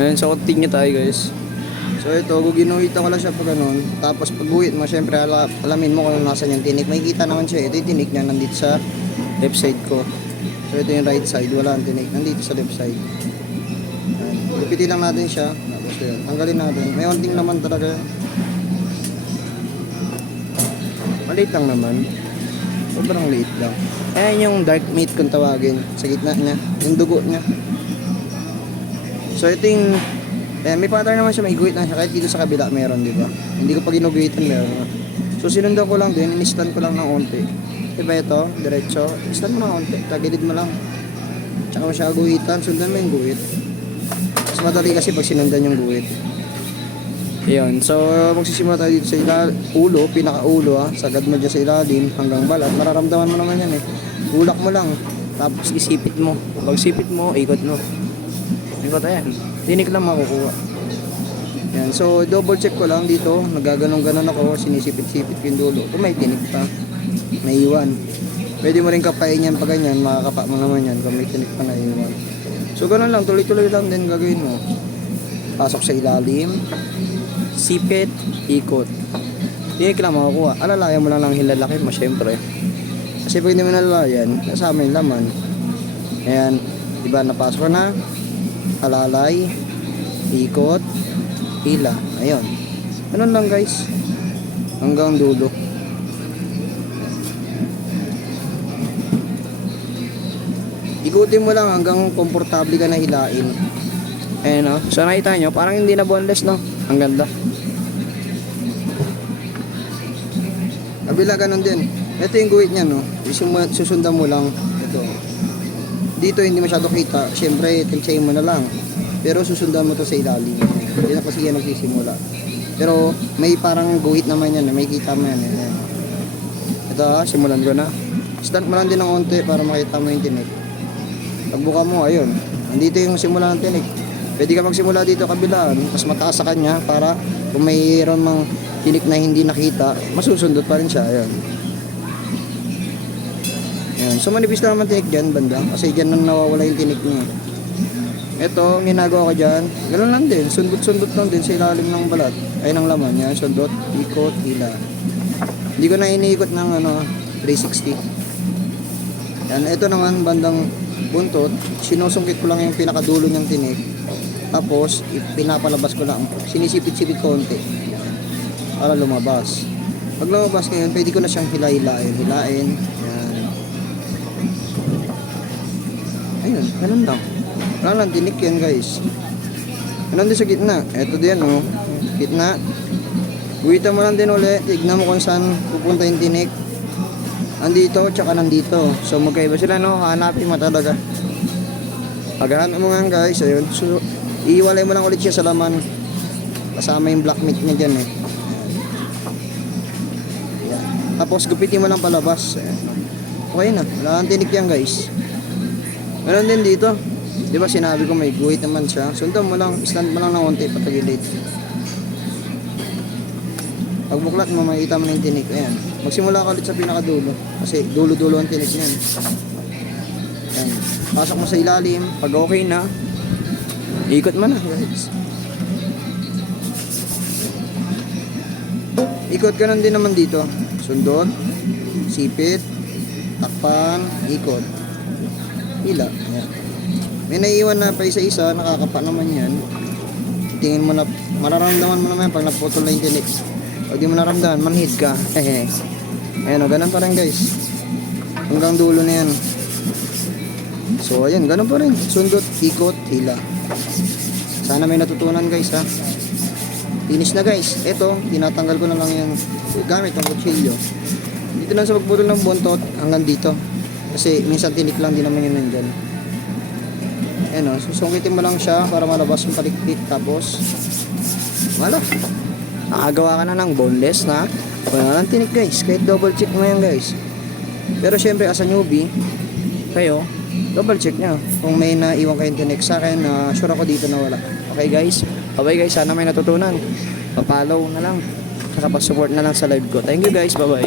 Ayan, so continue tayo guys. So ito, ginuhitan ko lang siya pag ganun. Tapos pag guhit mo, syempre alamin mo kung nasan yung tinik. Makikita naman siya, ito yung tinik niya nandito sa left side ko. So ito yung right side, wala ang tinik, nandito sa left side. Ayan. Lupitin lang natin siya. Tapos yun, tanggalin natin. May onting naman talaga. Maliit lang naman. Sobrang liit lang. Ayan yung dark meat kung tawagin. Sa gitna niya. Yung dugo niya. So ito yung may pattern naman siya, may guhit na siya. Kahit dito sa kabila meron, di ba? Hindi ko pa ginuguhitan, meron. So sinundan ko lang din. In-stand ko lang ng onti. Diba ito? Diretso. Stand mo ng onti. Tagilid mo lang. Tsaka mo siya guhitan. Sundan mo yung guhit. Mas madali kasi pag sinundan yung guhit. Ayun, so magsisimula tayo dito sa ulo, pinaka-ulo sagad mo dyan sa ilalim hanggang balat, mararamdaman mo naman yan Ulak mo lang, tapos isipit mo. Pag sipit mo, ikot mo. Ikot, ayan. Tinik lang makukuha. Yan, so double check ko lang dito, nagaganon-ganon ako, sinisipit-sipit ko yung dulo. Kung may tinik pa, may iwan. Pwede mo rin kapain yan pag ganyan, makakapa mo naman yan kung may tinik pa na iwan. So ganun lang, tuloy-tuloy lang din gagawin mo. Pasok sa ilalim, sipit, ikot. Tinik lang makukuha. Alalayan mo lang ng hilalaki mo, syempre. Kasi pag hindi mo nalalayan, kasama yung laman. Ayan, diba, napasok na. Alalay, ikot, hila. Ayun. Ganun lang guys. Hanggang dulo. Ikutin mo lang hanggang komportable ka na hilain. Ayan o. So nakita nyo, parang hindi na boneless, no? Ang ganda. Kabila ganun din. Ito yung guhit niya, no? Susundan mo lang. Ito. Dito hindi masyado kita. Siyempre, tiltsayin mo na lang. Pero susundan mo to sa ilalim. Hindi na kasi yan nagsisimula. Pero may parang guhit naman yan. May kita mo yan. Ayan. Ito, simulan ko na. Start mo lang din ng onte para makita mo yung tinik. Pagbuka mo, ayun. Andito yung simula ng tinik. Pwede ka magsimula dito kabilaan, mas mataas sa kanya para kung mayroon mang tinik na hindi nakita, masusundot pa rin siya. Ayan. Ayan. So manipis lang naman tinik dyan, banda. Kasi dyan nang nawawala yung tinik niya. Ito, ginagawa ko dyan. Ganun lang din. Sundot-sundot lang din sa ilalim ng balat. Ay, ng laman. Yan, sundot, ikot, hila. Hindi ko na iniikot ng 360. Yan, ito naman bandang buntot. Sinusungkit ko lang yung pinakadulo ng tinik. Tapos, pinapalabas ko lang. Sinisipit-sipit konti. Para lumabas. Pag lumabas ngayon, pwede ko na siyang hilain. Hilain. Yan. Ayun, ganun lang. Wala lang, tinik yan guys. Ganun din sa gitna. Ito din, oh. Gitna. Guhitan mo lang din ulit. Tignan mo kung saan pupunta yung tinik. Andito, tsaka nandito. So, magkaiba sila, no? Hanapin mo talaga. Paghanap mo nga guys, ayun. So, iiwalay mo lang ulit siya sa laman. Kasama yung black meat niya dyan Ayan. Tapos gupitin mo lang palabas. Ayan. Okay na, wala kang tinik yan guys. Meron din dito. Diba sinabi ko may guhit naman siya. Sundan mo lang, stand mo lang ng konti patagilid. Pag buklat mo, makikita mo na yung tinik. Ayan. Magsimula ka ulit sa pinakadulo. Kasi dulo-dulo ang tinik niyan. Ayan. Pasok mo sa ilalim. Pag okay na, ikot mo na guys. Ikot ka din naman dito. Sundot, sipit, takpan, ikot. Hila. Ayan. May naiiwan na pa isa-isa, nakakapa naman yan. Tingin mo na, mararamdaman mo naman pag naputol na yung tinik. Pag di mo naramdaman, manhid ka. Ayan o, ganun pa rin guys. Hanggang dulo na yan. So ayan, ganun pa rin. Sundot, ikot, hila. Sana may natutunan guys ha. Finish na guys. Ito, tinatanggal ko na lang yan gamit ng kutsilyo. Dito lang sa pagputol ng buntot hanggang dito. Kasi minsan tinik lang din naman yun nandyan. Ayan o, susungitin mo lang siya para malabas yung palikpik. Tapos wala, nakagawa ka na ng boneless na wala lang tinik guys. Kahit double check mo yan guys. Pero syempre as a newbie, kayo double check nyo kung may naiwan kayong tinik. Sa akin, sure ako dito na wala. Okay guys, bye guys, sana may natutunan. Pa-follow na lang, saka pa-support na lang sa live ko. Thank you guys, bye bye.